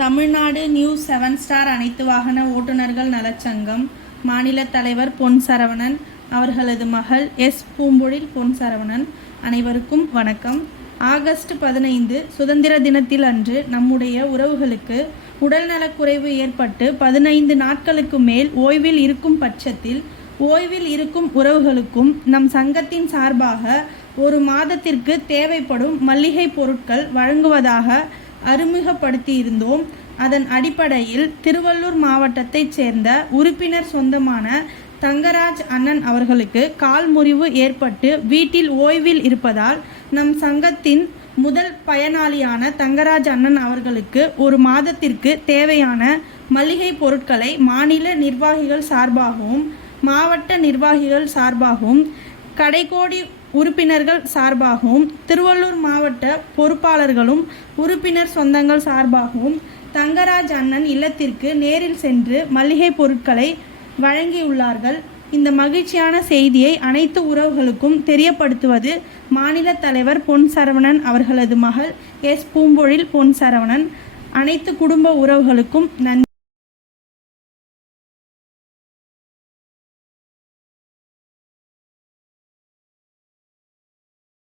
Tamil Nadu news 7 star அனைத்து வாகன ஓட்டுநர்கள் நலச்சங்கம் மாநில தலைவர் பொன் சரவணன் அவர்களது மகள் எஸ் பூம்பொழில் பொன் சரவணன். அனைவருக்கும் வணக்கம். ஆகஸ்ட் 15 சுதந்திர தினத்தில் அன்று நம்முடைய உறவுகளுக்கு உடல்நலக்குறைவு ஏற்பட்டு 15 நாட்களுக்கு மேல் ஓய்வில் இருக்கும் பட்சத்தில் ஓய்வில் இருக்கும் உறவுகளுக்கும் நம் சங்கத்தின் சார்பாக ஒரு மாதத்திற்கு தேவைப்படும் மளிகை பொருட்கள் வழங்குவதாக அறிமுகப்படுத்தியிருந்தோம். அதன் அடிப்படையில் திருவள்ளூர் மாவட்டத்தைச் சேர்ந்த உறுப்பினர் சொந்தமான தங்கராஜ் அண்ணன் அவர்களுக்கு கால் முறிவு ஏற்பட்டு வீட்டில் ஓய்வில் இருப்பதால் நம் சங்கத்தின் முதல் பயனாளியான தங்கராஜ் அண்ணன் அவர்களுக்கு ஒரு மாதத்திற்கு தேவையான மளிகை பொருட்களை மாநில நிர்வாகிகள் சார்பாகவும் மாவட்ட நிர்வாகிகள் சார்பாகவும் கடைக்கோடி உறுப்பினர்கள் சார்பாகவும் திருவள்ளூர் மாவட்ட பொறுப்பாளர்களும் உறுப்பினர் சொந்தங்கள் சார்பாகவும் தங்கராஜ் அண்ணன் இல்லத்திற்கு நேரில் சென்று மளிகை பொருட்களை வழங்கியுள்ளார்கள். இந்த மகிழ்ச்சியான செய்தியை அனைத்து உறவுகளுக்கும் தெரியப்படுத்துவது மாநில தலைவர் பொன் சரவணன் அவர்களது மகள் எஸ் பூம்பொழில் பொன் சரவணன். அனைத்து குடும்ப உறவுகளுக்கும் நன்றி.